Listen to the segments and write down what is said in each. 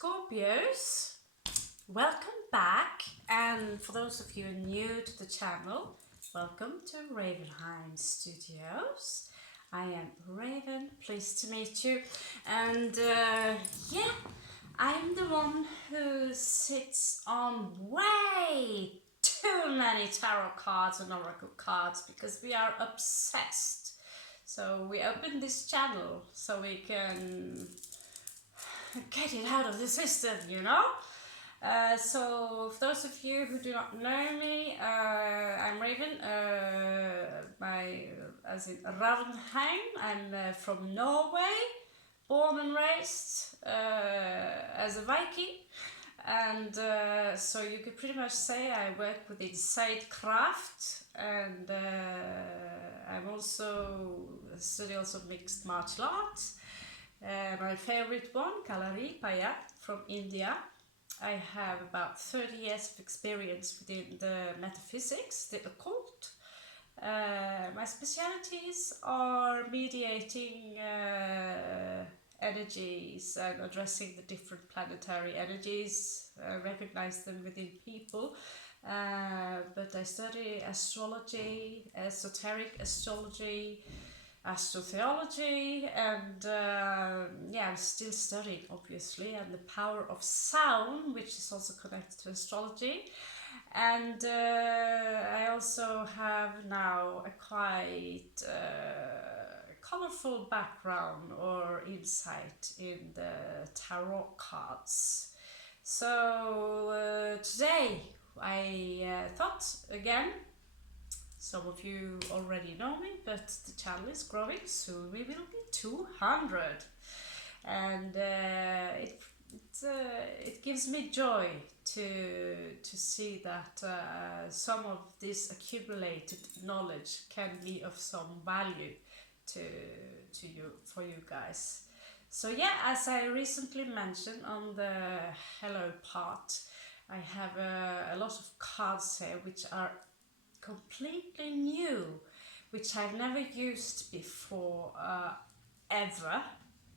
Scorpios, welcome back, and for those of you new to the channel, welcome to Ravenheim Studios. I am Raven, pleased to meet you, and yeah, I'm the one who sits on way too many tarot cards and oracle cards because we are obsessed. So we opened this channel so we can get it out of the system, you know? So for those of you who do not know me, I'm Raven, as in Ravnheim. I'm from Norway, born and raised as a Viking. And so you could pretty much say I work within craft, and I'm also study also mixed martial arts. My favorite one, Kalari Paya from India. I have about 30 years of experience within the metaphysics, the occult. My specialities are mediating energies and addressing the different planetary energies, recognize them within people. But I study astrology, esoteric astrology, astrotheology, and yeah, I'm still studying obviously, and the power of sound, which is also connected to astrology. And I also have now a quite colorful background or insight in the tarot cards. So today I thought again, some of you already know me, but the channel is growing. Soon we will be 200, and it gives me joy to see that some of this accumulated knowledge can be of some value to you, for you guys. So yeah, as I recently mentioned on the hello part, I have a lot of cards here which are completely new, which I've never used before ever.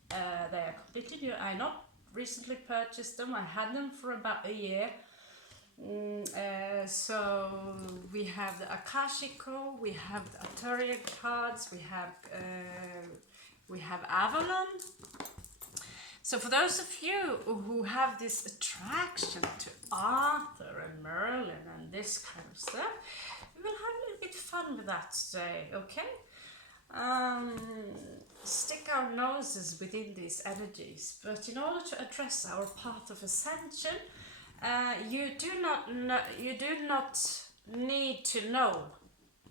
They are completely new. I not recently purchased them. I had them for about a year. So we have the Akashico, we have the Arturian cards, we have Avalon. So for those of you who have this attraction to Arthur and Merlin and this kind of stuff, we will have a little bit fun with that today, okay? Stick our noses within these energies, but in order to address our path of ascension, you do not need to know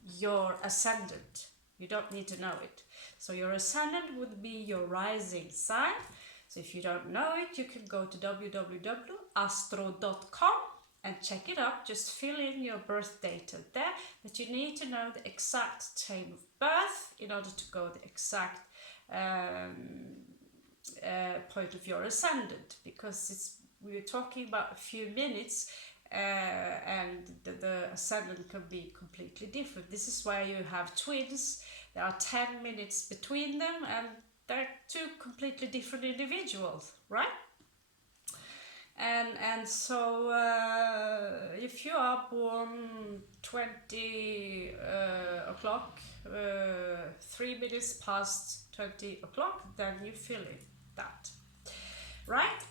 your ascendant. You don't need to know it. So your ascendant would be your rising sign. So if you don't know it, you can go to www.astro.com and check it up. Just fill in your birth date there, but you need to know the exact time of birth in order to go the exact point of your ascendant, because we're talking about a few minutes, and the ascendant can be completely different. This is why you have twins. There are 10 minutes between them, and they're two completely different individuals, right? And so if you are born 20 o'clock, 3 minutes past 20 o'clock, then you fill in that, right?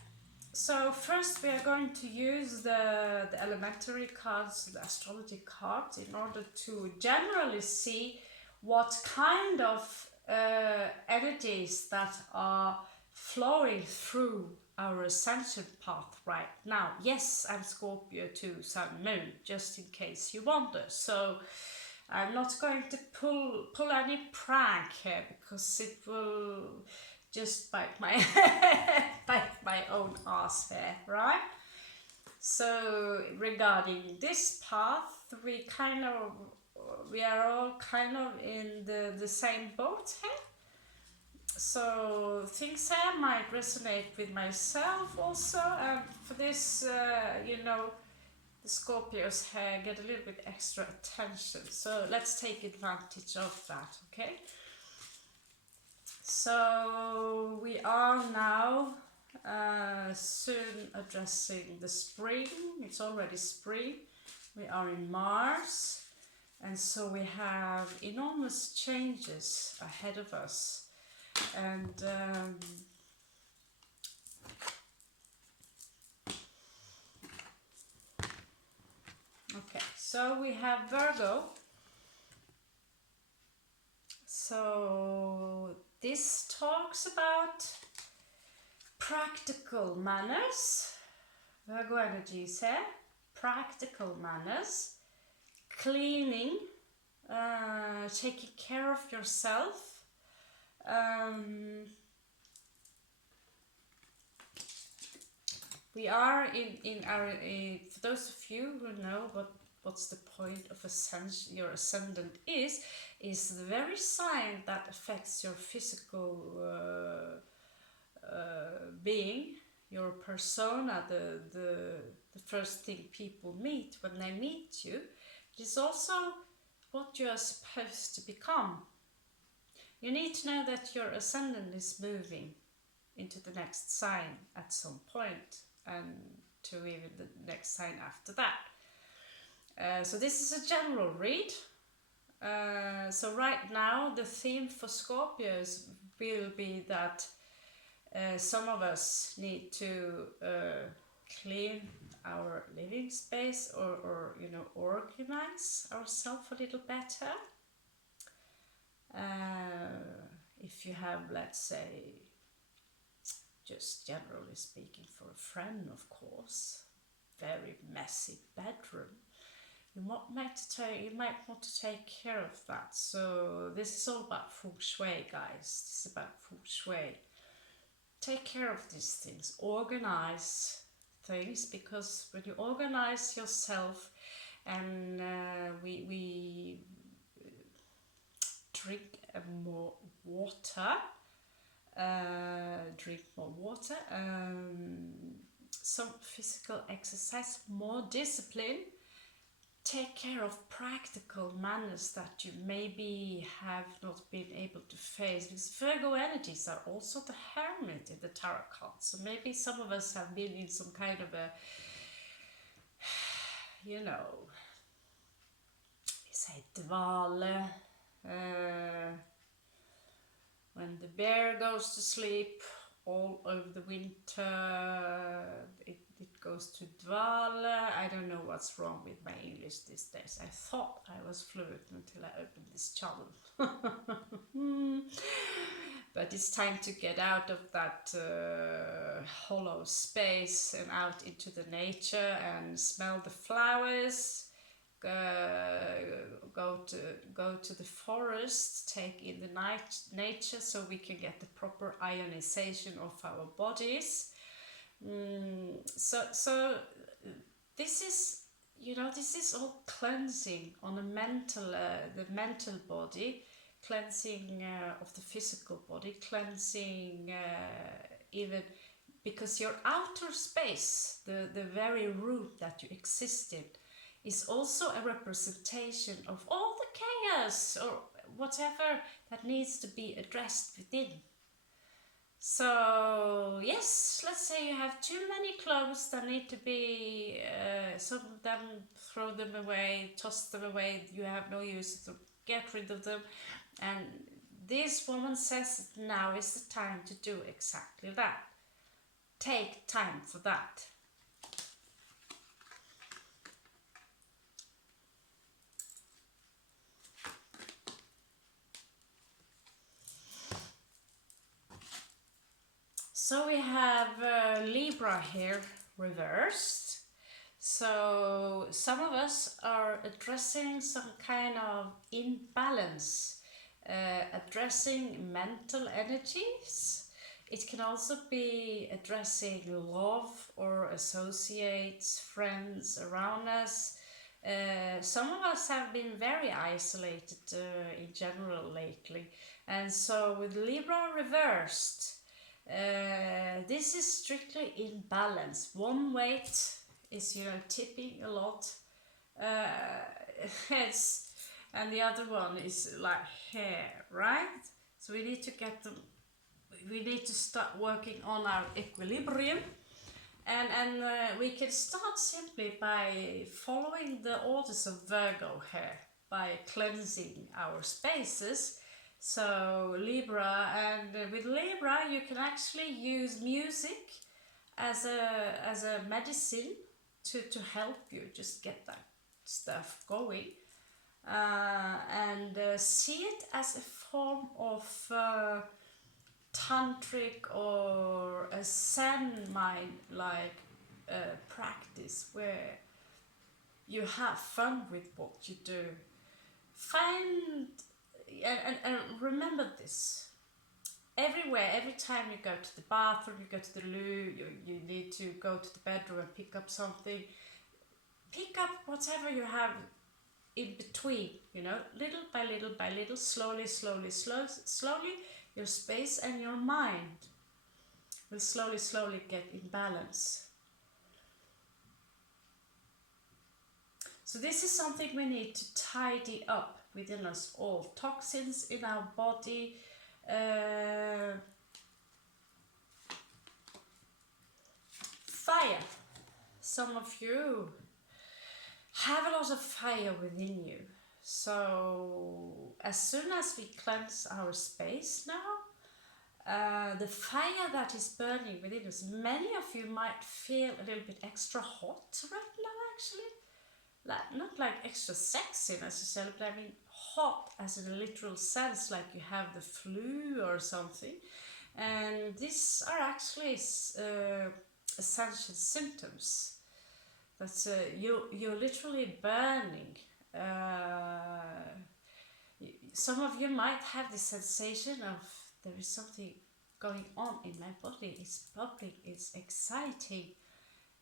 So first we are going to use the elementary cards, the astrology cards, in order to generally see what kind of energies that are flowing through our ascension path right now. Yes, I'm Scorpio too, Sun, Moon, just in case you wonder. So I'm not going to pull any prank here, because it will just bite my bite my own ass here, right? So regarding this path, we are all kind of in the same boat here. So things here might resonate with myself also, and for this, you know, the Scorpios here get a little bit extra attention. So let's take advantage of that, okay? So we are now soon addressing the spring. It's already spring. We are in Mars, and so we have enormous changes ahead of us. And okay, so we have Virgo. So this talks about practical manners. Virgo energy is here. Practical manners, cleaning, taking care of yourself. We are in our, for those of you who know what's the point of ascension, your ascendant is the very sign that affects your physical being, your persona, the first thing people meet when they meet you. It is also what you are supposed to become. You need to know that your ascendant is moving into the next sign at some point, and to even the next sign after that. So this is a general read. So right now the theme for Scorpios will be that some of us need to clean our living space, or you know, organize ourselves a little better. If you have, let's say, just generally speaking, for a friend, of course, very messy bedroom, you might want to take care of that. So this is all about feng shui, guys. This is about feng shui. Take care of these things, organize things, because when you organize yourself, and we drink more water, some physical exercise, more discipline, take care of practical manners that you maybe have not been able to face, because Virgo energies are also the hermit in the tarot card. So maybe some of us have been in some kind of a, you know, we say dvale, when the bear goes to sleep all over the winter, it goes to dvale. I don't know what's wrong with my English these days. I thought I was fluent until I opened this channel. But it's time to get out of that hollow space and out into the nature and smell the flowers. Go to the forest, take in the nature, so we can get the proper ionization of our bodies. So this is, you know, this is all cleansing on a mental, the mental body, cleansing of the physical body, cleansing even because your outer space, the very room that you exist in, is also a representation of all the chaos or whatever that needs to be addressed within. So yes, let's say you have too many clothes that need to be, some of them, throw them away, toss them away, you have no use of them, get rid of them. And this woman says now is the time to do exactly that. Take time for that. So we have Libra here reversed. So some of us are addressing some kind of imbalance, addressing mental energies. It can also be addressing love or associates, friends around us. Some of us have been very isolated in general lately. And so with Libra reversed, this is strictly in balance. One weight is, you know, tipping a lot, heads, and the other one is like hair, right? So we need to get them, we need to start working on our equilibrium. And we can start simply by following the orders of Virgo here, by cleansing our spaces. So Libra, and with Libra you can actually use music as a medicine to help you just get that stuff going, and see it as a form of tantric or a Zen mind like practice where you have fun with what you do. Find and remember this. Everywhere, every time you go to the bathroom, you go to the loo, you need to go to the bedroom and pick up something. Pick up whatever you have in between, you know, little by little by little, slowly, your space and your mind will slowly get in balance. So this is something we need to tidy up within us all. Toxins in our body, fire. Some of you have a lot of fire within you. So as soon as we cleanse our space now, the fire that is burning within us, many of you might feel a little bit extra hot right now actually. Not like extra sexy necessarily, but I mean hot as in a literal sense, like you have the flu or something. And these are actually Ascension symptoms. That's you're literally burning. Some of you might have the sensation of there is something going on in my body. It's bubbling, it's exciting.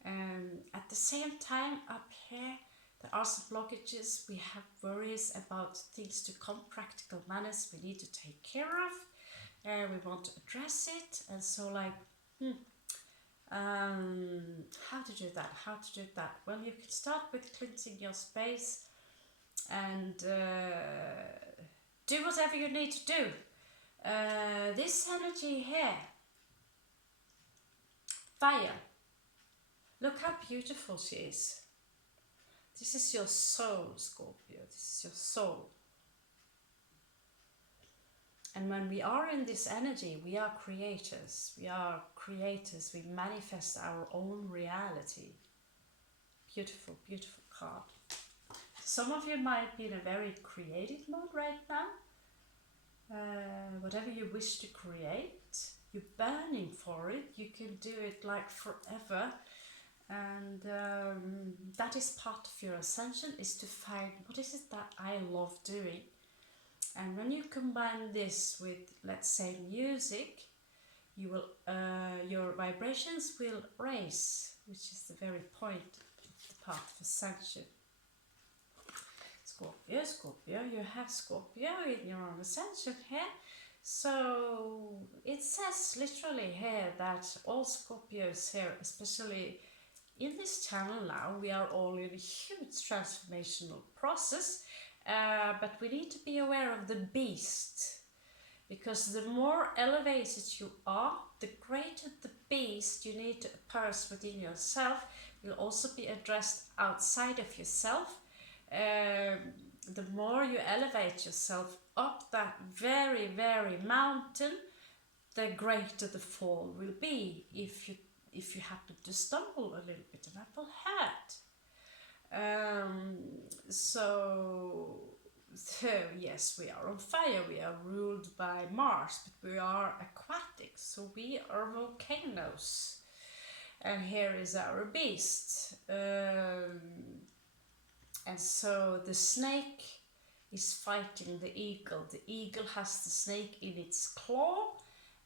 At the same time, up here, there are some blockages. We have worries about things to come, practical matters we need to take care of. We want to address it. And so like, how to do that? Well, you can start with cleansing your space and do whatever you need to do. This energy here, fire. Look how beautiful she is. This is your soul, Scorpio. This is your soul. And when we are in this energy, we are creators. We are creators. We manifest our own reality. Beautiful, beautiful card. Some of you might be in a very creative mode right now. Whatever you wish to create, you're burning for it. You can do it like forever. And that is part of your ascension, is to find what is it that I love doing. And when you combine this with, let's say, music, you will your vibrations will raise, which is the very point of the path of ascension. Scorpio, Scorpio, you have Scorpio in your own ascension here. So it says literally here that all Scorpios here, especially in this channel now, we are all in a huge transformational process, but we need to be aware of the beast, because the more elevated you are, the greater the beast you need to purse within yourself will also be addressed outside of yourself. The more you elevate yourself up that very, very mountain, the greater the fall will be if you happen to stumble a little bit, and that will hurt. So yes, we are on fire, we are ruled by Mars, but we are aquatic, so we are volcanoes. And here is our beast. And so the snake is fighting the eagle. The eagle has the snake in its claw,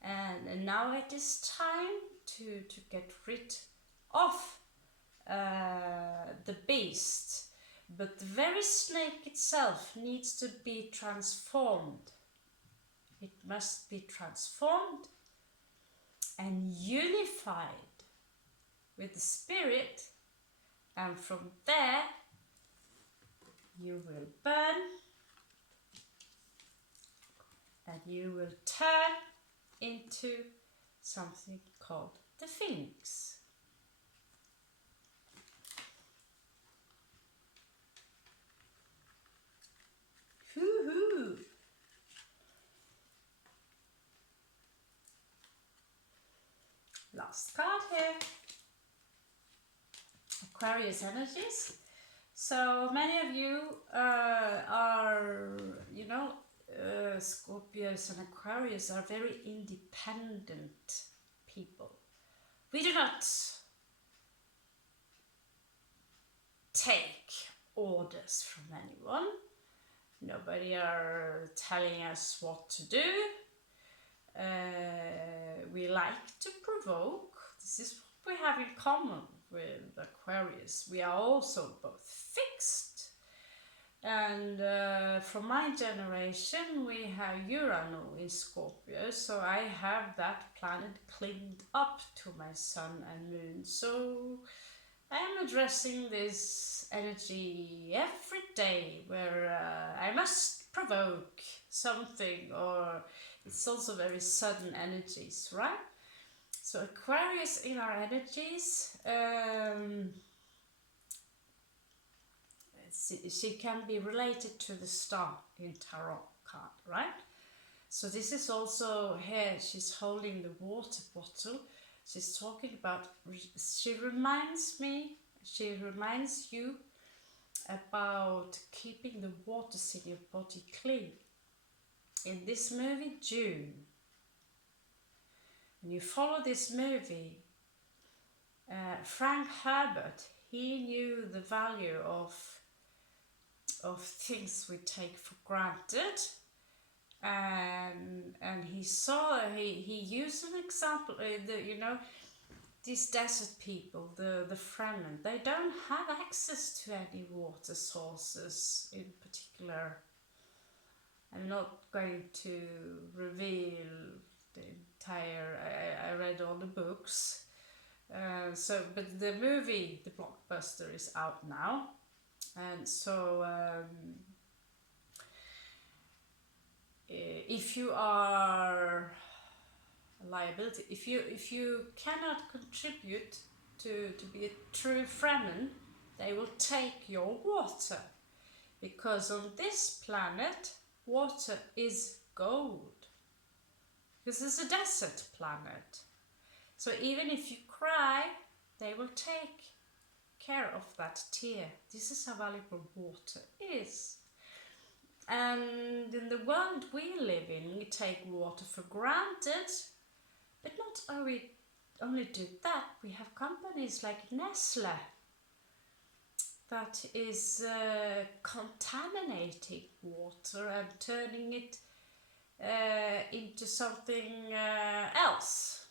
and now it is time to get rid of the beast. But the very snake itself needs to be transformed. It must be transformed and unified with the spirit, and from there you will burn and you will turn into something called the Phoenix. Hoo-hoo! Last card here. Aquarius energies. So many of you are, you know, Scorpios and Aquarius are very independent people. We do not take orders from anyone. Nobody are telling us what to do. We like to provoke. This is what we have in common with Aquarius. We are also both fixed, and from my generation we have Uranus in Scorpio, so I have that planet clinged up to my sun and moon, so I am addressing this energy every day where I must provoke something, or it's also very sudden energies, right? So Aquarius in our energies, she can be related to the star in tarot card, right? So this is also here, she's holding the water bottle. She's talking about, she reminds you about keeping the waters in your body clean. In this movie, June, when you follow this movie, Frank Herbert, he knew the value of things we take for granted, and he saw, he used an example, you know, these desert people, the Fremen, they don't have access to any water sources in particular. I'm not going to reveal the entire, I read all the books, but the movie, the blockbuster, is out now, and so if you are a liability, if you cannot contribute to be a true Fremen, they will take your water, because on this planet water is gold, because it's a desert planet. So even if you cry, they will take care of that tear. This is how valuable water is. And in the world we live in, we take water for granted, but not only do that, we have companies like Nestle that is contaminating water and turning it into something else.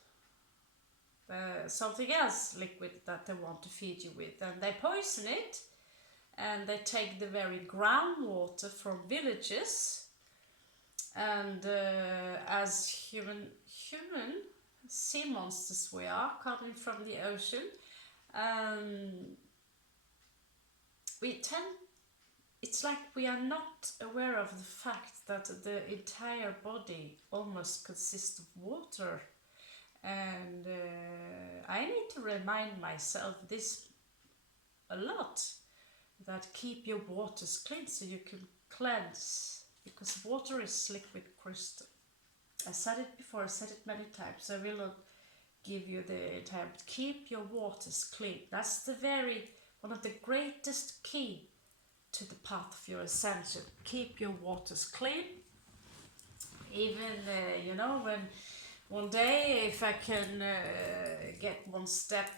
Something else liquid that they want to feed you with, and they poison it, and they take the very groundwater from villages, and as human sea monsters we are, coming from the ocean, it's like we are not aware of the fact that the entire body almost consists of water. And I need to remind myself this a lot, that keep your waters clean so you can cleanse, because water is liquid crystal. I said it before, I said it many times, I will not give you the time, but keep your waters clean. That's the one of the greatest key to the path of your ascension. Keep your waters clean. Even, you know, when one day, if I can get one step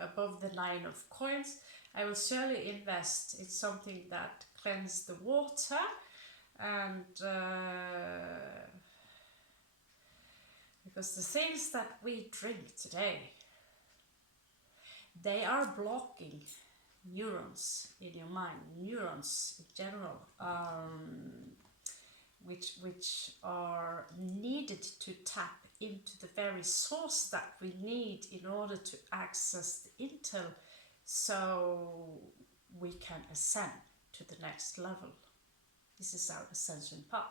above the 9 of coins, I will surely invest in something that cleanses the water, and because the things that we drink today, they are blocking neurons in your mind, neurons in general, which are needed to tap into the very source that we need in order to access the intel, so we can ascend to the next level. This is our ascension path.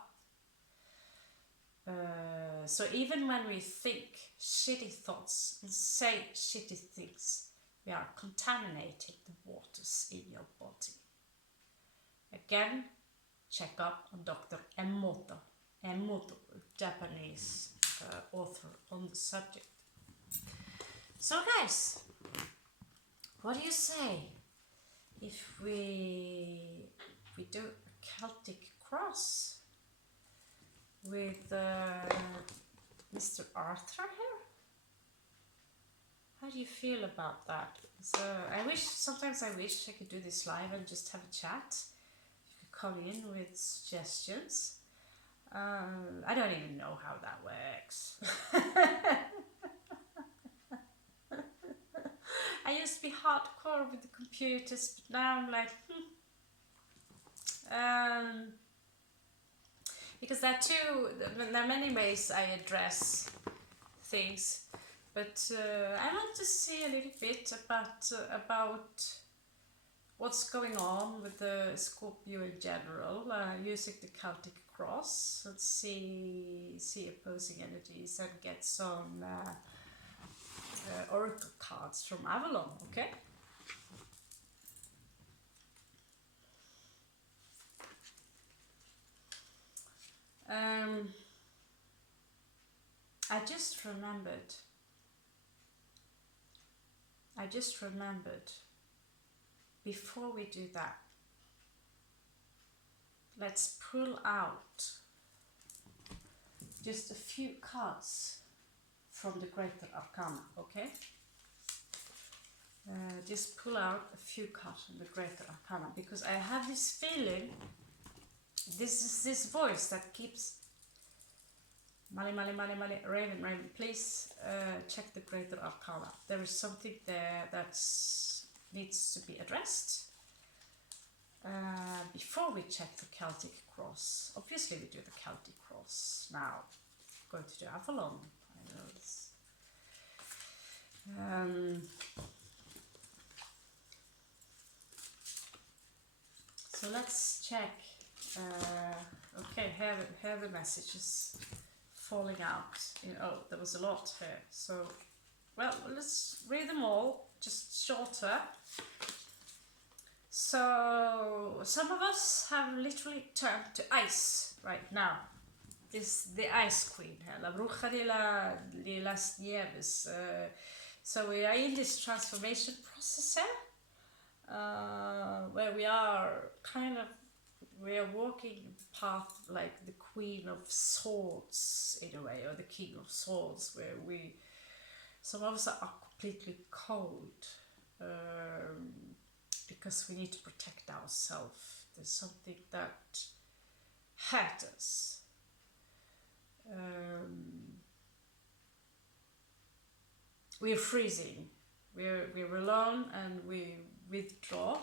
So even when we think shitty thoughts and say shitty things, we are contaminating the waters in your body. Again, check up on Dr. Emoto, a Japanese author on the subject. So guys, what do you say if we do a Celtic cross with Mr. Arthur here? How do you feel about that? So sometimes I wish I could do this live and just have a chat. You could come in with suggestions. I don't even know how that works. I used to be hardcore with the computers, but now I'm like, because there are many ways I address things, but I want to see a little bit about what's going on with the Scorpio in general, using the Celtic cross, and see opposing energies and get some oracle cards from Avalon, okay? I just remembered, before we do that, let's pull out just a few cards from the Greater Arcana, okay? Just pull out a few cards from the Greater Arcana, because I have this feeling, this voice that keeps Mali, Raven, please check the Greater Arcana. There is something there that needs to be addressed before we check the Celtic cross. Obviously we do the Celtic cross now. Going to do Avalon, I know this. So let's check. Okay, here the messages falling out. Oh, there was a lot here. So, well, let's read them all, just shorter. So, some of us have literally turned to ice right now. This the Ice Queen, la bruja de las nieves. So we are in this transformation process here, where we are walking the path like the Queen of Swords in a way, or the King of Swords, where some of us are completely cold because we need to protect ourselves. There's something that hurt us. We're freezing. We're alone and we withdraw.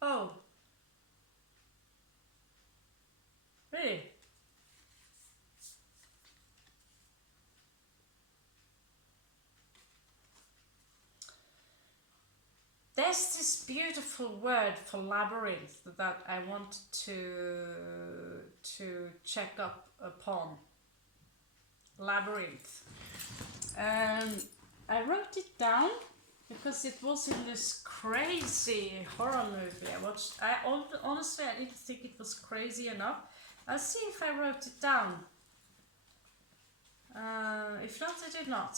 Oh, really? There's this beautiful word for labyrinth that I want to check up upon. Labyrinth. I wrote it down because it was in this crazy horror movie I watched. Honestly, I didn't think it was crazy enough. I'll see if I wrote it down. If not, I did not.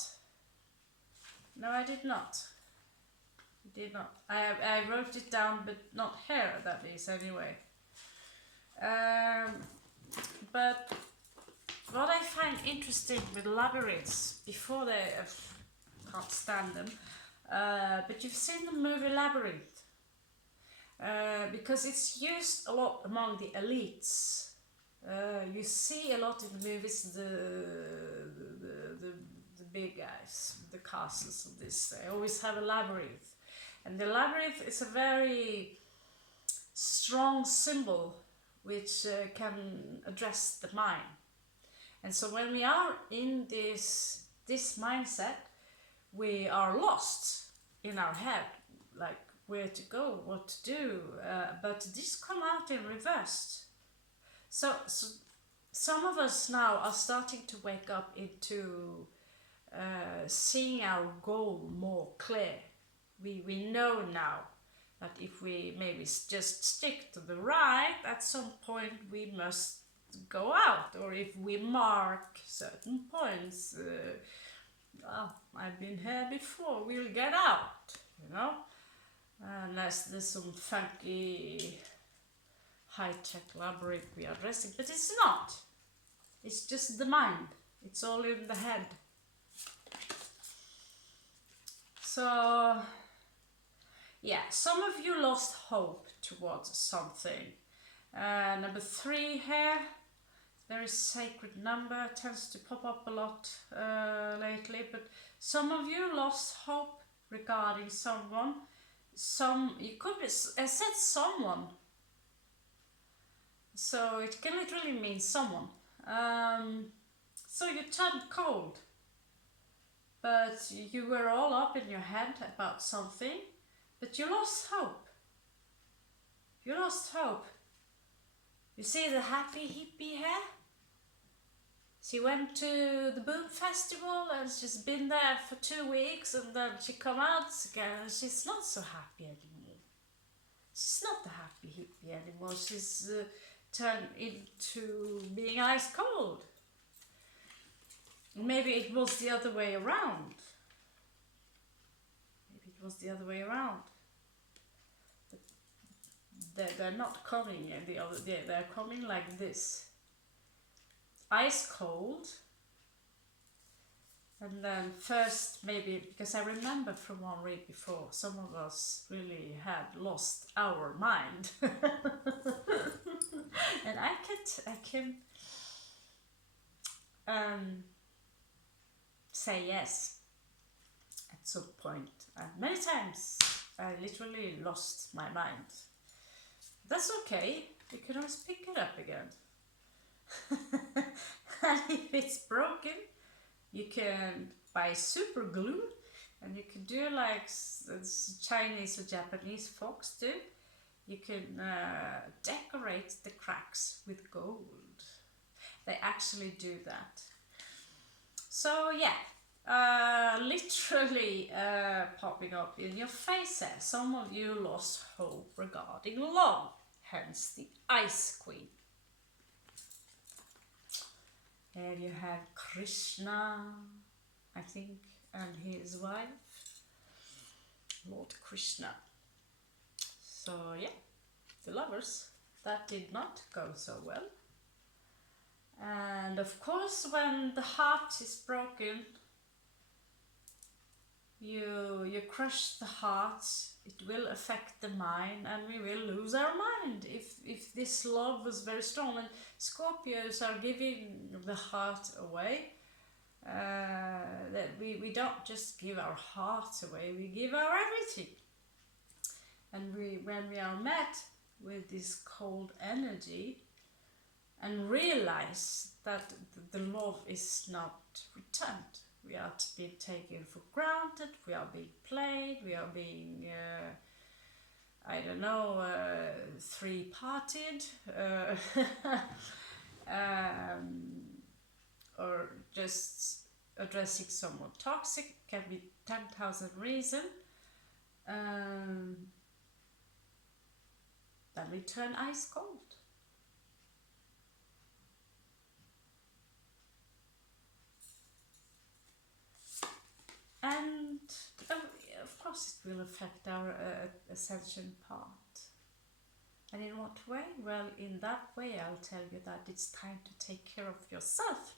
No, I did not. Did not. I wrote it down, but not here, that is, anyway. But what I find interesting with labyrinths, before I can't stand them, but you've seen the movie Labyrinth, because it's used a lot among the elites. You see a lot in the movies, the big guys, the castles of this, they always have a labyrinth. And the labyrinth is a very strong symbol which can address the mind. And so when we are in this mindset, we are lost in our head. Like where to go, what to do, but this come out in reverse. So some of us now are starting to wake up into seeing our goal more clear. We know now that if we maybe just stick to the right, at some point we must go out, or if we mark certain points, I've been here before, we'll get out, you know, unless there's some funky high-tech labyrinth we are addressing, but it's not. It's just the mind. It's all in the head. So, yeah, some of you lost hope towards something. Number 3 here, very sacred number, tends to pop up a lot lately, but some of you lost hope regarding someone. You could be, I said someone, so it can literally mean someone. So you turned cold, but you were all up in your head about something, but you lost hope. You lost hope. You see the happy hippie here? She went to the Boom Festival and she's been there for 2 weeks, and then she come out again and she's not so happy anymore. She's not the happy hippie anymore. She's turned into being ice cold. Maybe it was the other way around. Maybe it was the other way around. They're not coming the other. They're coming like this. Ice cold, and then first maybe, because I remember from one read before, some of us really had lost our mind. And I can say yes at some point. Many times I literally lost my mind. That's okay, you can always pick it up again. And if it's broken, you can buy super glue, and you can do like Chinese or Japanese folks do. You can decorate the cracks with gold. They actually do that. So yeah, literally popping up in your face there. Some of you lost hope regarding love, hence the Ice Queen. And you have Krishna, I think, and his wife, Lord Krishna. So yeah, the lovers, that did not go so well. And of course, when the heart is broken, you crush the heart, it will affect the mind, and we will lose our mind if this love was very strong. And Scorpios are giving the heart away. That we don't just give our heart away, we give our everything. And when we are met with this cold energy and realize that the love is not returned, we are being taken for granted, we are being played, we are being, I don't know, three-parted, or just addressing someone toxic, can be 10,000 reasons. Then we turn ice cold. And of course it will affect our ascension part. And in what way? Well, in that way I'll tell you that it's time to take care of yourself.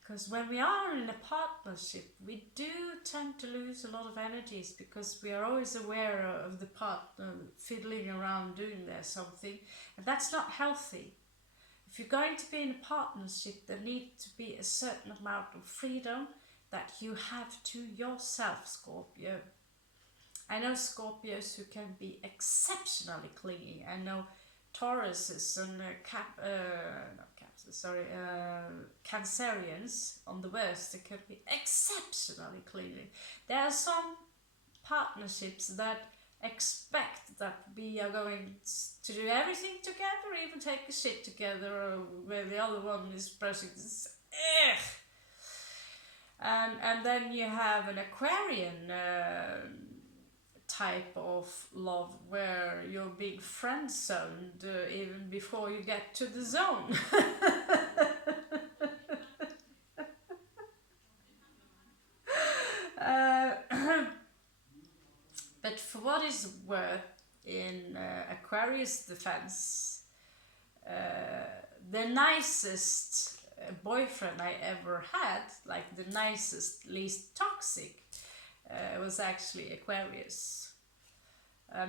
Because when we are in a partnership, we do tend to lose a lot of energies, because we are always aware of the partner fiddling around doing there something, and that's not healthy. If you're going to be in a partnership, there needs to be a certain amount of freedom that you have to yourself, Scorpio. I know Scorpios who can be exceptionally clingy. I know Tauruses and Cancerians on the worst, they can be exceptionally clingy. There are some partnerships that expect that we are going to do everything together, even take a shit together, or where the other one is pressing this. And then you have an Aquarian type of love where you're being friend-zoned even before you get to the zone. But for what is worth, in Aquarius defense, the nicest boyfriend I ever had, like the nicest, least toxic, was actually Aquarius.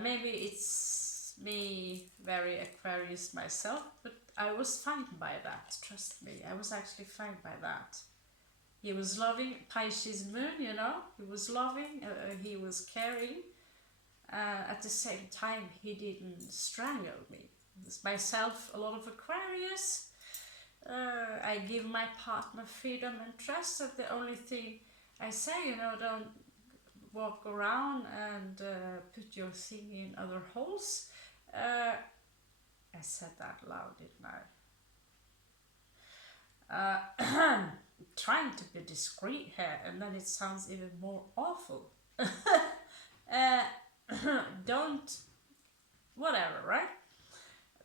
Maybe it's me, very Aquarius myself, but I was fine by that, trust me. I was actually fine by that. He was loving, Pisces moon, you know, he was loving, he was caring. At the same time, he didn't strangle me. It's myself, a lot of Aquarius. I give my partner freedom and trust. That the only thing I say, you know, don't walk around and put your thing in other holes. I said that loud, didn't I? Trying to be discreet here, and then it sounds even more awful. Don't, whatever, right?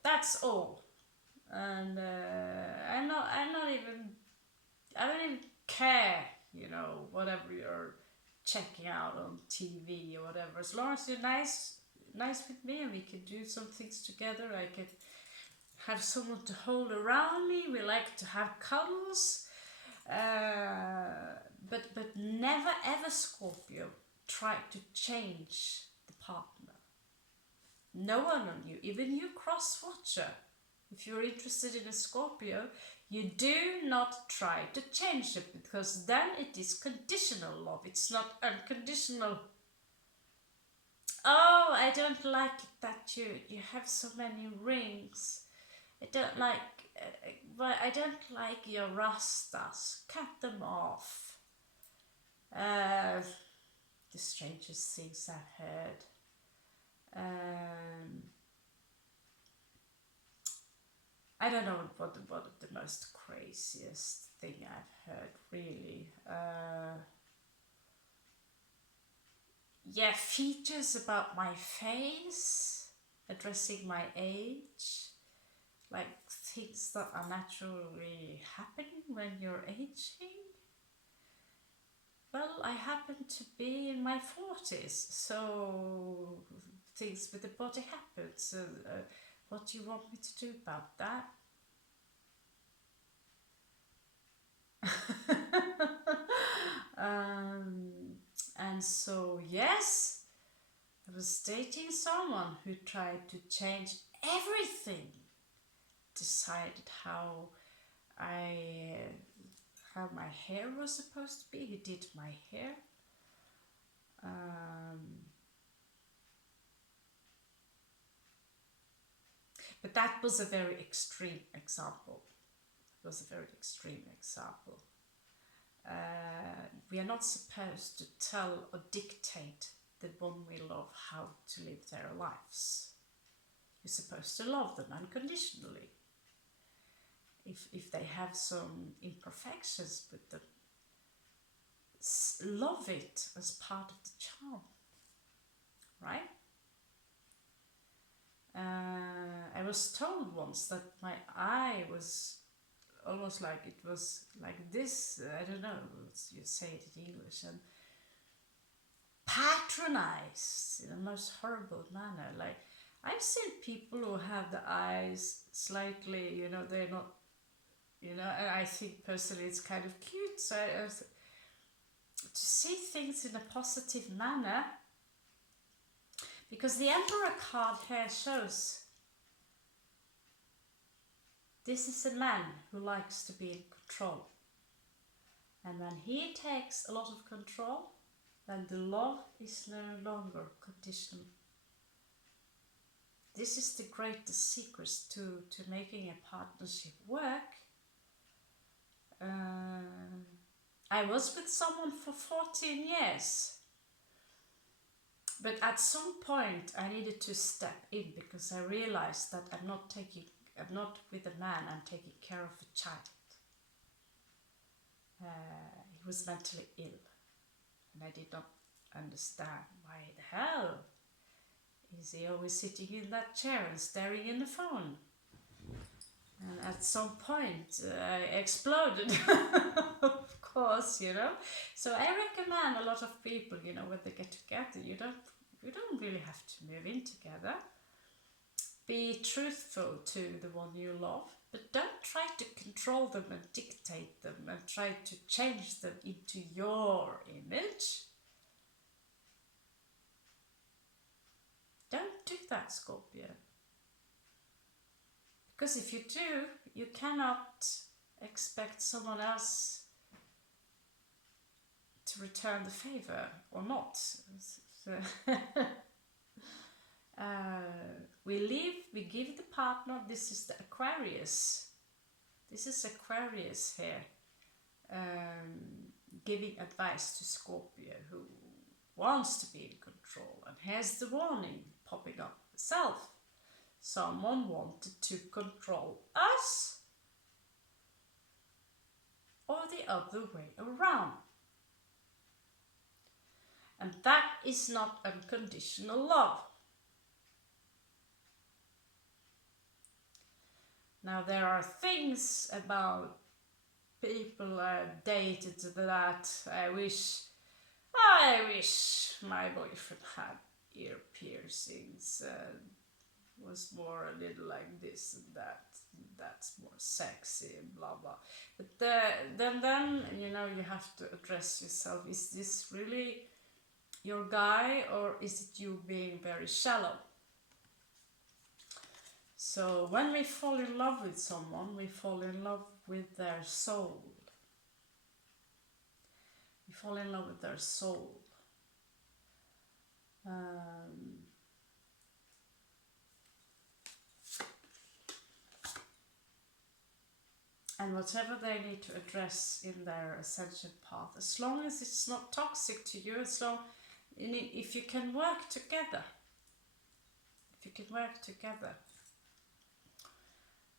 That's all. And I don't even care, you know, whatever you're checking out on TV or whatever. As long as you're nice with me and we can do some things together, I can have someone to hold around me. We like to have cuddles. But never ever, Scorpio, try to change the partner. No one on you, even you cross-watcher, if you're interested in a Scorpio, you do not try to change it, because then it is conditional love. It's not unconditional. Oh, I don't like it that you have so many rings. I don't like your rastas. Cut them off. The strangest things I've heard. I don't know what the most craziest thing I've heard, really. Yeah, features about my face, addressing my age, like things that are naturally happening when you're aging. Well, I happen to be in my 40s, so things with the body happen. So, what do you want me to do about that? And so, yes, I was dating someone who tried to change everything. Decided how my hair was supposed to be. He did my hair. But that was a very extreme example. We are not supposed to tell or dictate the one we love how to live their lives. You're supposed to love them unconditionally. If they have some imperfections with them, love it as part of the charm, right? I was told once that my eye was almost like it was like this, I don't know, you say it in English, and patronized in the most horrible manner. Like, I've seen people who have the eyes slightly, you know, they're not, you know, and I think personally it's kind of cute. So to see things in a positive manner, because the Emperor card here shows this is a man who likes to be in control. And when he takes a lot of control, then the love is no longer conditional. This is the greatest secret to making a partnership work. I was with someone for 14 years. But at some point I needed to step in because I realized that I'm not with a man, I'm taking care of a child. He was mentally ill, and I did not understand why the hell is he always sitting in that chair and staring in the phone. And at some point I exploded, of course, you know. So I recommend a lot of people, you know, when they get together, you don't really have to move in together. Be truthful to the one you love, but don't try to control them and dictate them and try to change them into your image. Don't do that, Scorpio. Because if you do, you cannot expect someone else to return the favor or not. So we give the partner, this is the Aquarius. This is Aquarius here, giving advice to Scorpio who wants to be in control. And here's the warning popping up: self. Someone wanted to control us, or the other way around. And that is not unconditional love. Now there are things about people I've dated that I wish my boyfriend had ear piercings, was more a little like this and that, that's more sexy and blah blah. But then you know, you have to address yourself: is this really your guy, or is it you being very shallow? So when we fall in love with someone, we fall in love with their soul. We fall in love with their soul. And whatever they need to address in their ascension path, as long as it's not toxic to you, as long, if you can work together,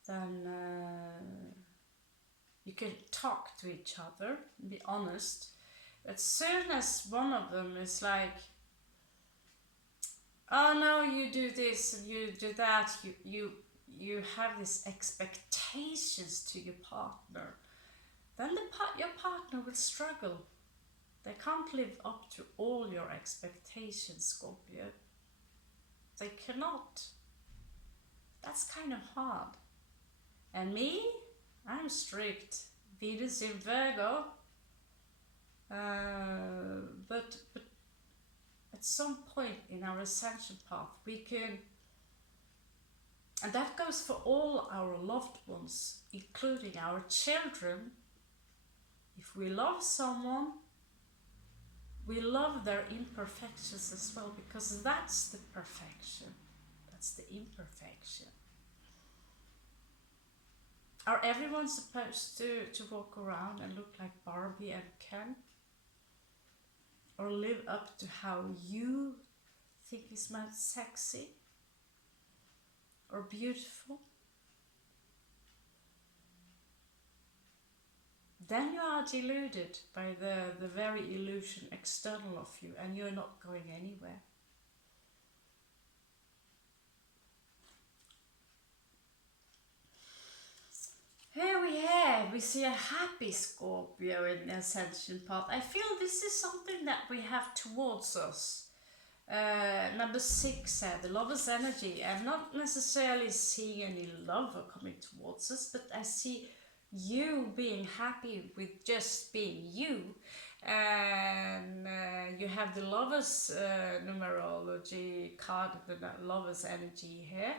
then you can talk to each other, be honest. As soon as one of them is like, oh no, you do this and you do that, you have these expectations to your partner, then your partner will struggle. They can't live up to all your expectations, Scorpio. They cannot. That's kind of hard. And me, I'm strict. Venus in Virgo. But at some point in our ascension path, we can, and that goes for all our loved ones, including our children. If we love someone, we love their imperfections as well, because that's the perfection. That's the imperfection. Are everyone supposed to walk around and look like Barbie and Ken? Or live up to how you think is most sexy or beautiful? Then you are deluded by the very illusion external of you, and you're not going anywhere. Here we see a happy Scorpio in the Ascension path. I feel this is something that we have towards us. Number 6, the lover's energy. I'm not necessarily seeing any lover coming towards us, but I see you being happy with just being you. And you have the lover's numerology card, the lover's energy here.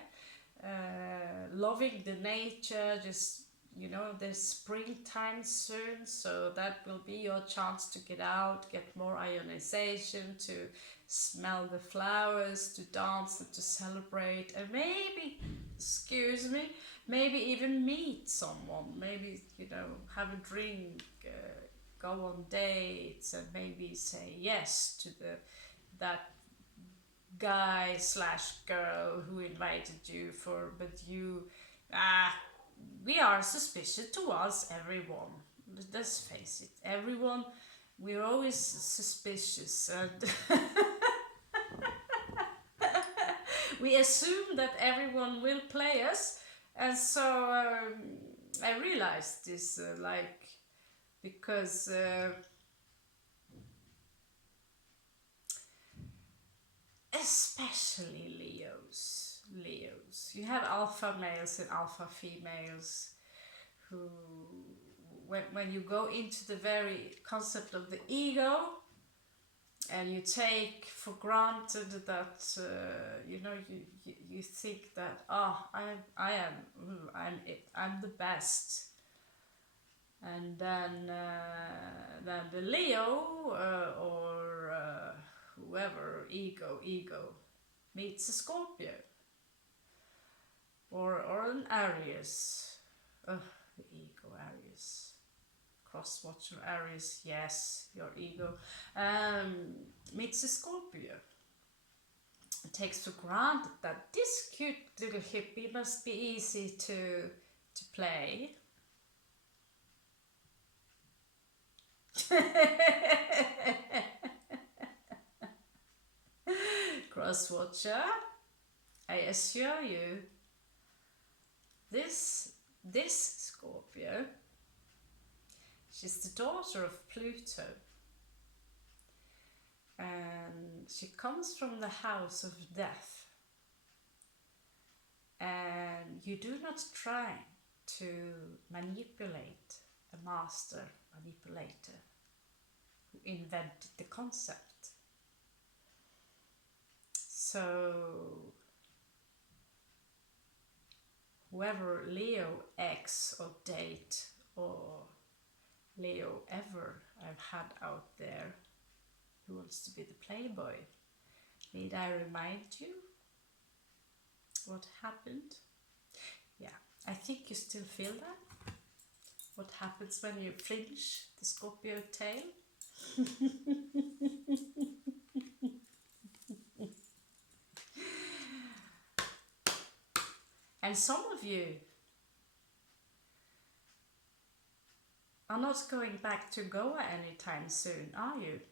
Loving the nature, just, you know, there's springtime soon, so that will be your chance to get out, get more ionization, to smell the flowers, to dance and to celebrate, and maybe, maybe even meet someone, maybe, you know, have a drink, go on dates, and maybe say yes to that guy slash girl who invited you for, but you, we are suspicious towards everyone. Let's face it, everyone, we're always suspicious, and we assume that everyone will play us, and so I realized this, like, because especially Leos, you have alpha males and alpha females who, when you go into the very concept of the ego, and you take for granted that you know, you think that, oh, I'm the best, and then the Leo or whoever ego meets a Scorpio or an Aries. The ego Aries, cross-watcher Aries, yes, your ego, meets a Scorpio. It takes for granted that this cute little hippie must be easy to play. Cross-watcher, I assure you, this Scorpio, she's the daughter of Pluto, and she comes from the house of death, and you do not try to manipulate a master manipulator who invented the concept. So whoever Leo X or date or Leo ever I've had out there who wants to be the playboy, need I remind you what happened? Yeah, I think you still feel that. What happens when you flinch the Scorpio tail? And some of you are not going back to Goa anytime soon, are you?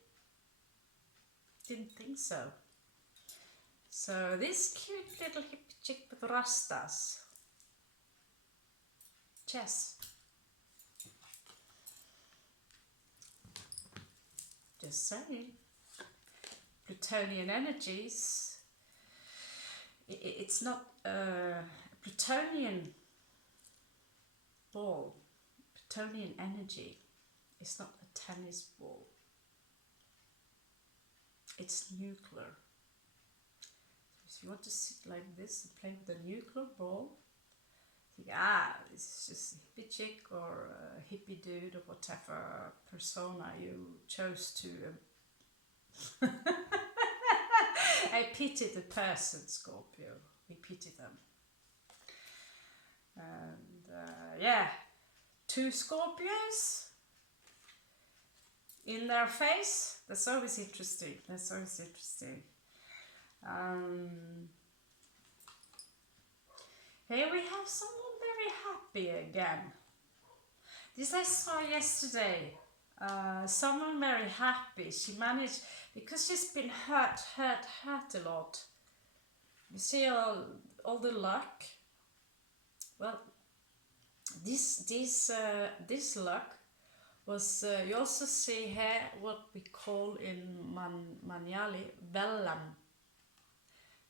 Didn't think so. So this cute little hippie chick with rastas, Jess, just saying, Plutonian energies, it's not Plutonian ball, Plutonian energy is not a tennis ball. It's nuclear. So if you want to sit like this and play with a nuclear ball, think, this is just a hippie chick or a hippie dude or whatever persona you chose to. I pity the person, Scorpio. We pity them. And yeah, two Scorpios in their face. That's always interesting. That's always interesting. Here we have someone very happy again. This I saw yesterday. Someone very happy. She managed, because she's been hurt a lot. You see all the luck. Well, this luck was, you also see here what we call in Manyali vellam.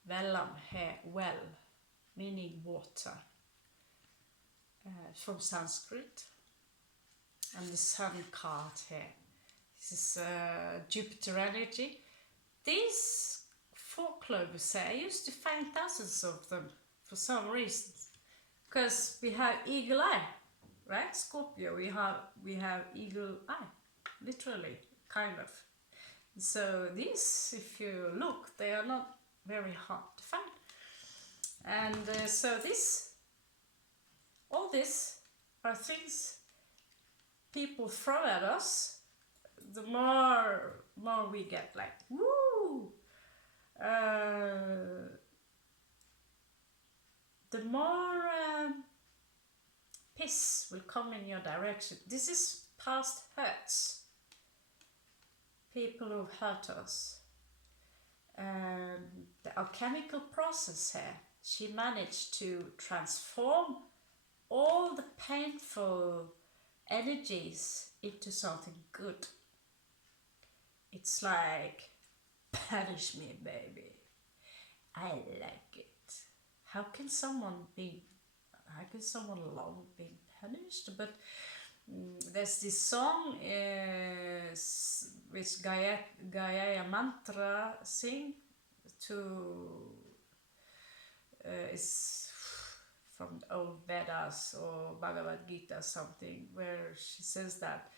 Vellam here, well, meaning water, from Sanskrit. And the sun card here. This is Jupiter energy. These four clovers here, I used to find thousands of them for some reason. Because we have eagle eye, right? Scorpio, we have eagle eye, literally, kind of. So these, if you look, they are not very hard to find. And so all this are things people throw at us, the more we get like, woo! the more peace will come in your direction. This is past hurts. People who've hurt us. The alchemical process here, she managed to transform all the painful energies into something good. It's like, punish me, baby. I like it. How can someone love being punished? But there's this song which Gaia Mantra sing to is from the old Vedas or Bhagavad Gita something, where she says that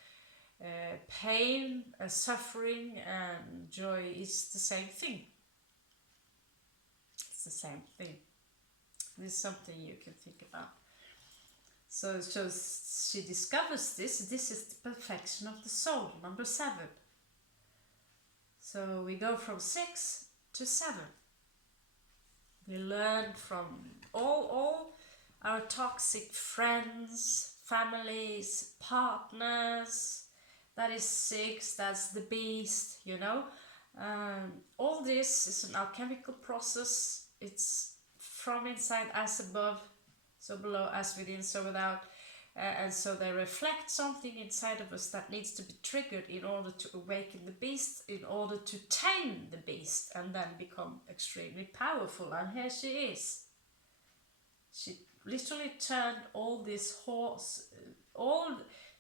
pain, suffering and joy is the same thing. It's the same thing. This is something you can think about. So she discovers this is the perfection of the soul, number 7. So we go from 6 to 7. We learn from all our toxic friends, families, partners. That is 6, that's the beast, you know. All this is an alchemical process. It's from inside as above, so below as within, so without. And so they reflect something inside of us that needs to be triggered in order to awaken the beast, in order to tame the beast and then become extremely powerful. And here she is. She literally turned all this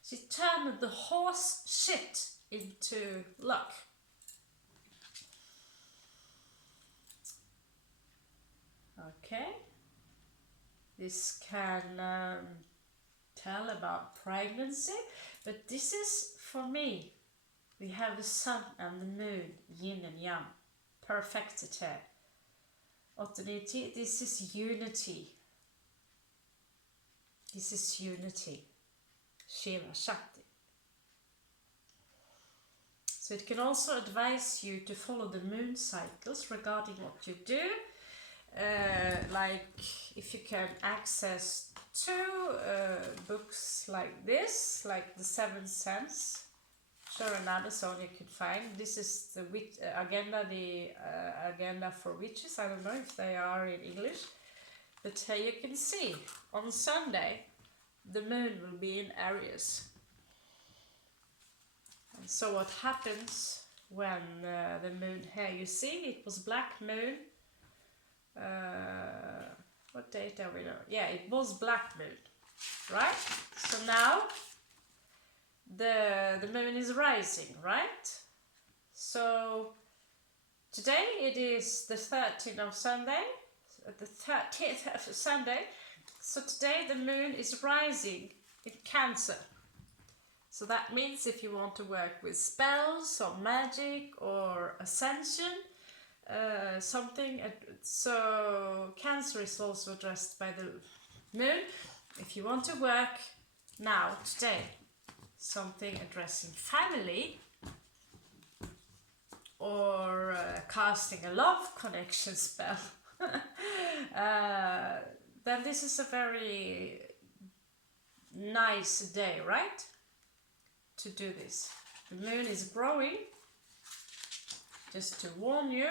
she turned the horse shit into luck. Okay. This can tell about pregnancy, but this is for me. We have the sun and the moon, yin and yang, perfected here. Ottenity, this is unity. This is unity. Shiva Shakti. So it can also advise you to follow the moon cycles regarding what you do. Like if you can access 2 books like this, like the 7th Sense, sure, another song you can find. This is the agenda, agenda for witches. I don't know if they are in English, but here you can see on Sunday the moon will be in Aries. And so what happens when the moon, here you see it was black moon. What date are we on? Yeah, it was black moon, right? So now the moon is rising, right? So today it is the 13th of Sunday, the 30th of Sunday. So today the moon is rising in Cancer. So that means if you want to work with spells or magic or ascension, something, so Cancer is also addressed by the moon. If you want to work now, today, something addressing family or casting a love connection spell, then this is a very nice day, right? To do this. The moon is growing, just to warn you.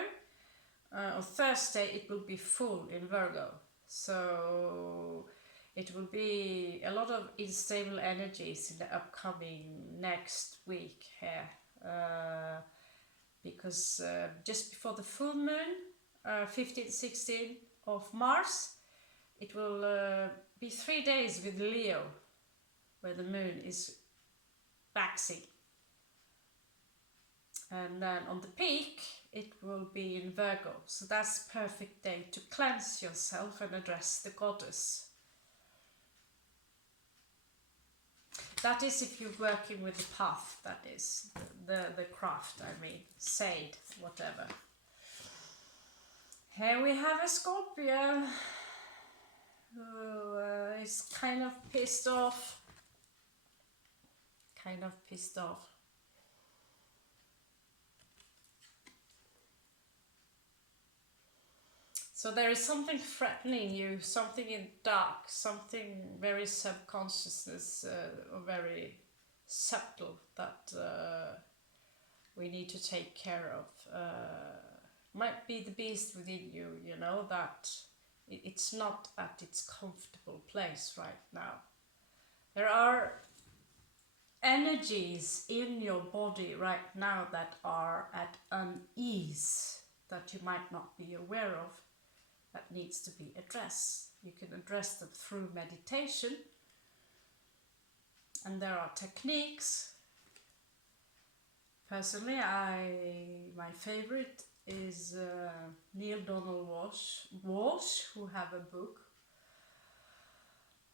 On Thursday it will be full in Virgo, so it will be a lot of unstable energies in the upcoming next week here, because just before the full moon, 15th, 16th of Mars, it will be 3 days with Leo, where the moon is waxing. And then on the peak, it will be in Virgo. So that's perfect day to cleanse yourself and address the goddess. That is if you're working with the path, that is, the craft, I mean, Sade, whatever. Here we have a Scorpio who is kind of pissed off. So there is something threatening you, something in dark, something very subconsciousness or very subtle that we need to take care of. Might be the beast within you, you know, that it's not at its comfortable place right now. There are energies in your body right now that are at unease that you might not be aware of, that needs to be addressed. You can address them through meditation, and there are techniques. Personally, my favorite is Neil Donald Walsh, who have a book.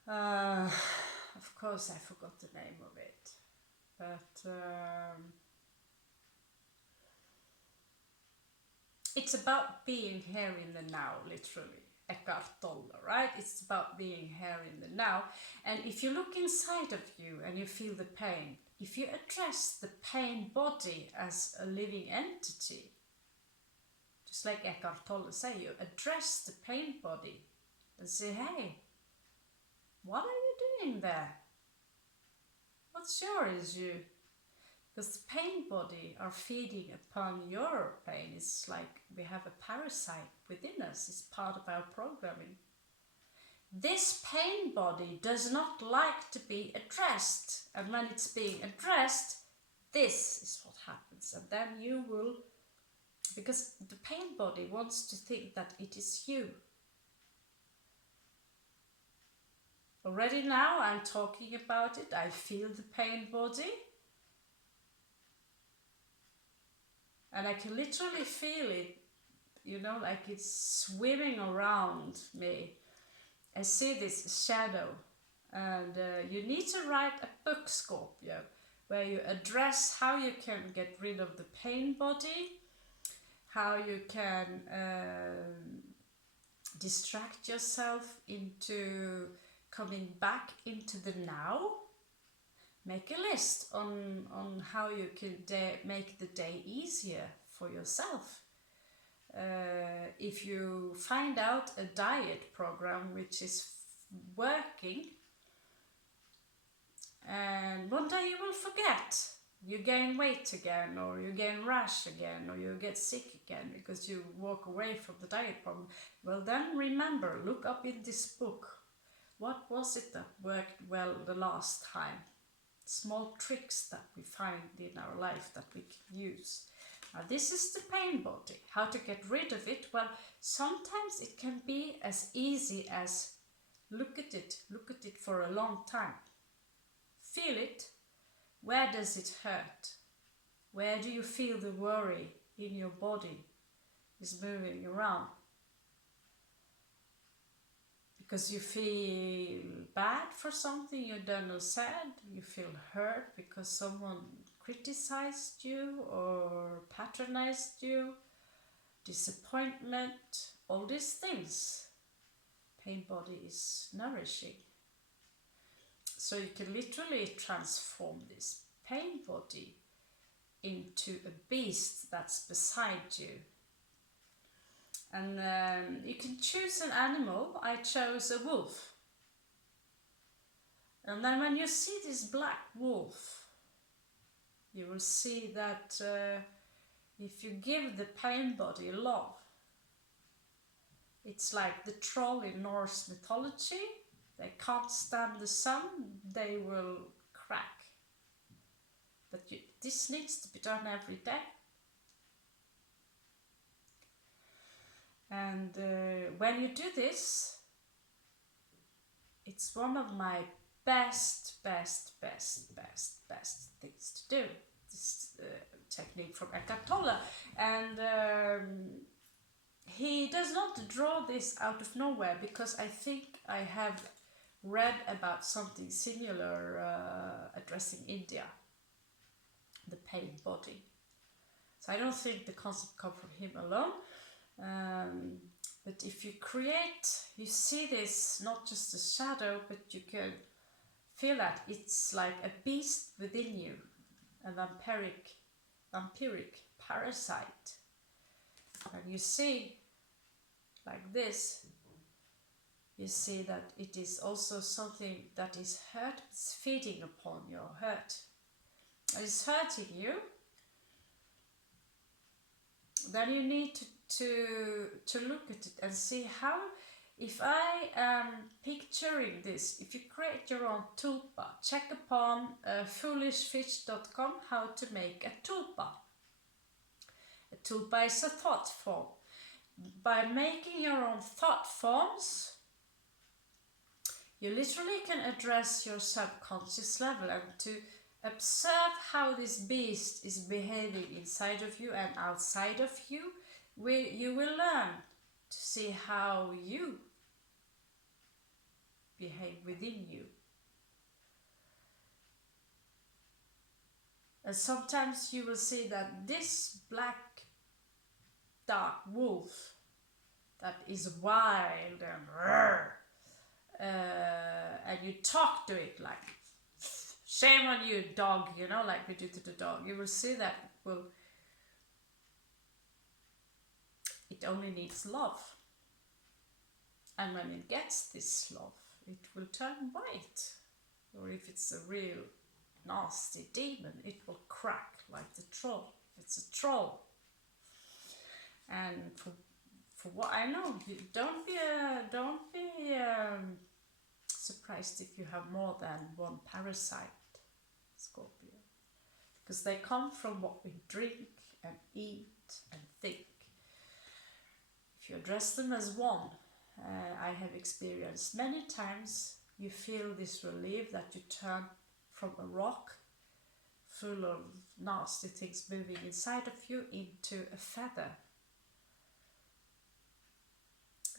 Of course, I forgot the name of it, but it's about being here in the now, literally. Eckhart Tolle, right? It's about being here in the now. And if you look inside of you and you feel the pain, if you address the pain body as a living entity, just like Eckhart Tolle say, you address the pain body and say, hey, what are you doing there? What's your issue? Because the pain body are feeding upon your pain. It's like we have a parasite within us. It's part of our programming. This pain body does not like to be addressed. And when it's being addressed, this is what happens. And then you will, because the pain body wants to think that it is you. Already now I'm talking about it. I feel the pain body. And I can literally feel it, you know, like it's swimming around me. I see this shadow. And you need to write a book, Scorpio, where you address how you can get rid of the pain body, how you can distract yourself into coming back into the now. Make a list on how you can make the day easier for yourself. If you find out a diet program which is working, and one day you will forget, you gain weight again, or you gain rash again, or you get sick again because you walk away from the diet program. Well, then remember, look up in this book, what was it that worked well the last time? Small tricks that we find in our life that we can use. Now this is the pain body. How to get rid of it? Well, sometimes it can be as easy as look at it for a long time. Feel it. Where does it hurt? Where do you feel the worry in your body is moving around? Because you feel bad for something you've done or said, you feel hurt because someone criticized you or patronized you, disappointment, all these things. Pain body is nourishing. So you can literally transform this pain body into a beast that's beside you. And you can choose an animal. I chose a wolf. And then when you see this black wolf, you will see that if you give the pain body love, it's like the troll in Norse mythology. They can't stand the sun, they will crack. But this needs to be done every day. And when you do this, it's one of my best things to do. This technique from Eckhart Tolle. And he does not draw this out of nowhere, because I think I have read about something similar addressing India, the pain body. So I don't think the concept comes from him alone. But if you create, you see this not just a shadow, but you can feel that it's like a beast within you, a vampiric parasite. And you see like this, you see that it is also something that is hurt, it's feeding upon your hurt. It's hurting you. Then you need to look at it and see how, if I am picturing this, if you create your own tulpa, check upon foolishfish.com how to make a tulpa. A tulpa is a thought form. By making your own thought forms, you literally can address your subconscious level and to observe how this beast is behaving inside of you and outside of you. You will learn to see how you behave within you. And sometimes you will see that this black dark wolf that is wild and you talk to it like, shame on you, dog, you know, like we do to the dog. You will see that it only needs love. And when it gets this love, it will turn white. Or if it's a real nasty demon, it will crack like the troll. If it's a troll. And for what I know, don't be surprised if you have more than one parasite, Scorpio, because they come from what we drink and eat and think. If you address them as one, I have experienced many times, you feel this relief that you turn from a rock full of nasty things moving inside of you into a feather.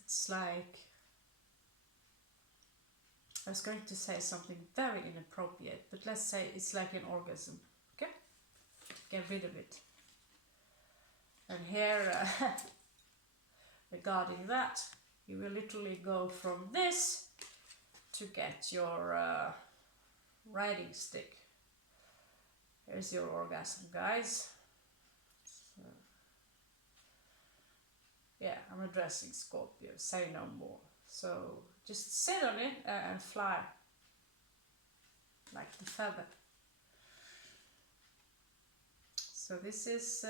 It's like, I was going to say something very inappropriate, but let's say it's like an orgasm, okay? Get rid of it. And here, regarding that, you will literally go from this to get your riding stick. Here's your orgasm, guys. So, yeah, I'm addressing Scorpio, say no more. So just sit on it and fly like the feather. So this is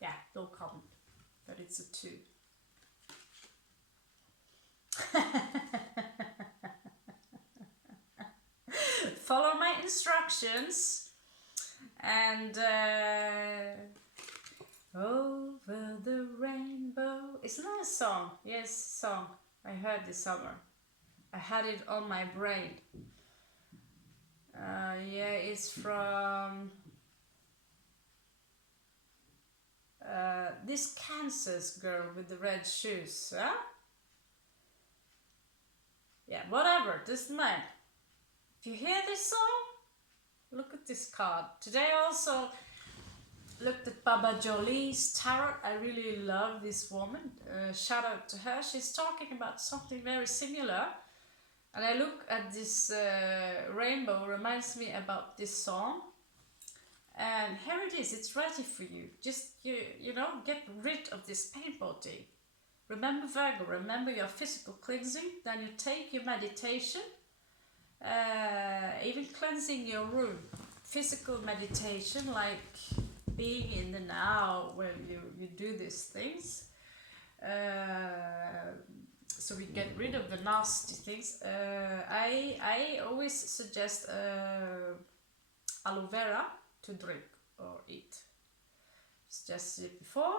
yeah, no comment, but it's a 2. Follow my instructions and over the rainbow. Isn't that a song? Yes, song. I heard this summer. I had it on my brain. Yeah, it's from this Kansas girl with the red shoes. Huh? Yeah, whatever, doesn't matter. If you hear this song, look at this card. Today I also looked at Baba Jolie's tarot. I really love this woman. Shout out to her. She's talking about something very similar. And I look at this rainbow, reminds me about this song. And here it is, it's ready for you. Just, you know, get rid of this pain body. Remember Virgo, remember your physical cleansing. Then you take your meditation, even cleansing your room. Physical meditation, like being in the now when you do these things. So we get rid of the nasty things. I always suggest aloe vera to drink or eat. Suggested it before.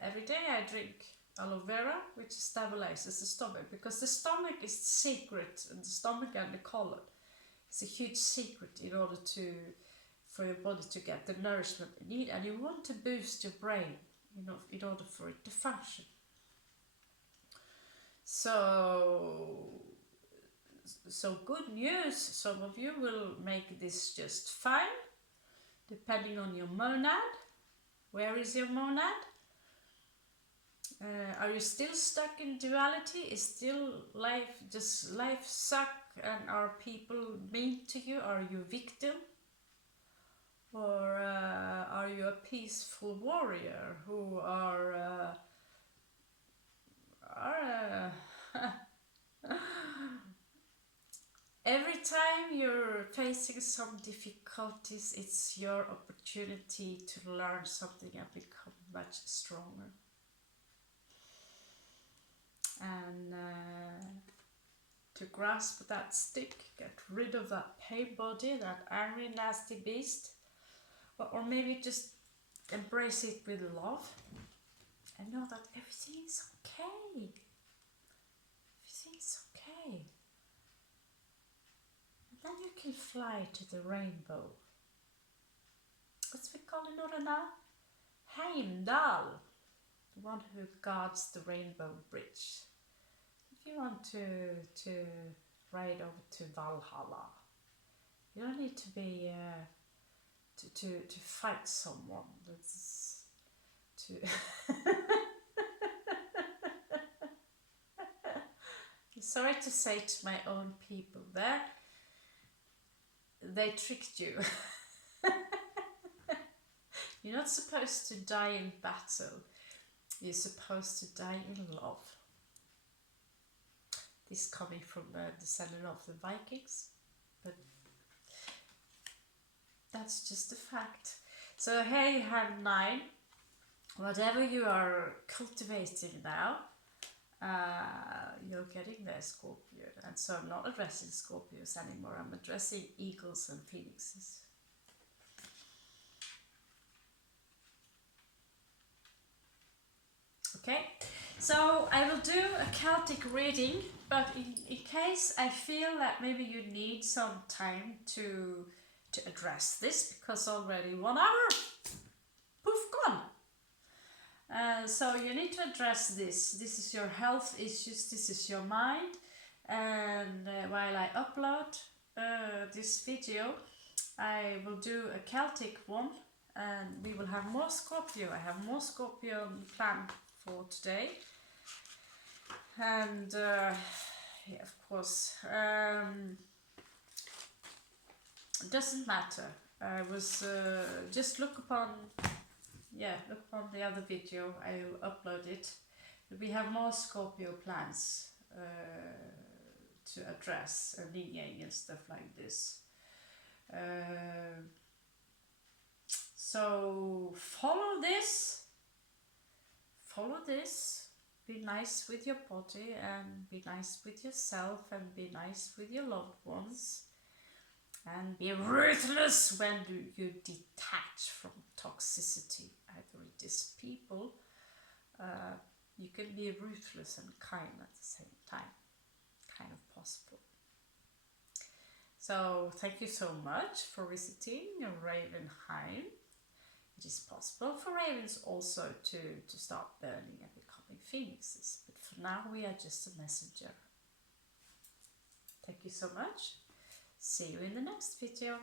Every day I drink aloe vera, which stabilizes the stomach, because the stomach is the secret, and the stomach and the colon is a huge secret in order for your body to get the nourishment it needs, and you want to boost your brain, you know, in order for it to function. So good news, some of you will make this just fine, depending on your monad. Where is your monad? Are you still stuck in duality? Is still life, does life suck and are people mean to you? Are you victim? Or are you a peaceful warrior who are every time you're facing some difficulties, it's your opportunity to learn something and become much stronger. And to grasp that stick, get rid of that pain body, that angry, nasty beast, or maybe just embrace it with love and know that everything is okay. Everything's okay. And then you can fly to the rainbow. What's we call it, Norrena? Heimdall, the one who guards the rainbow bridge. If you want to ride over to Valhalla, you don't need to be to fight someone. That's to sorry to say to my own people there, they tricked you. You're not supposed to die in battle. You're supposed to die in love. This coming from a descendant of the Vikings, but that's just a fact. So here you have 9. Whatever you are cultivating now, you're getting there, Scorpio. And so I'm not addressing Scorpios anymore. I'm addressing eagles and phoenixes. Okay, so I will do a Celtic reading, but in case I feel that maybe you need some time to address this, because already 1 hour, poof, gone. So you need to address this. This is your health issues, this is your mind, and while I upload this video, I will do a Celtic one, and we will have more Scorpio. I have more Scorpio planned for today, and yeah, of course, it doesn't matter. I was just look upon the other video. I will upload it. We have more Scorpio plans to address, and yin yang and stuff like this. So follow this. Be nice with your body, and be nice with yourself, and be nice with your loved ones, and be ruthless when you detach from toxicity. Either it is people, you can be ruthless and kind at the same time, kind of possible. So thank you so much for visiting Ravenheim. It is possible for ravens also to start burning and becoming phoenixes, but for now we are just a messenger. Thank you so much. See you in the next video.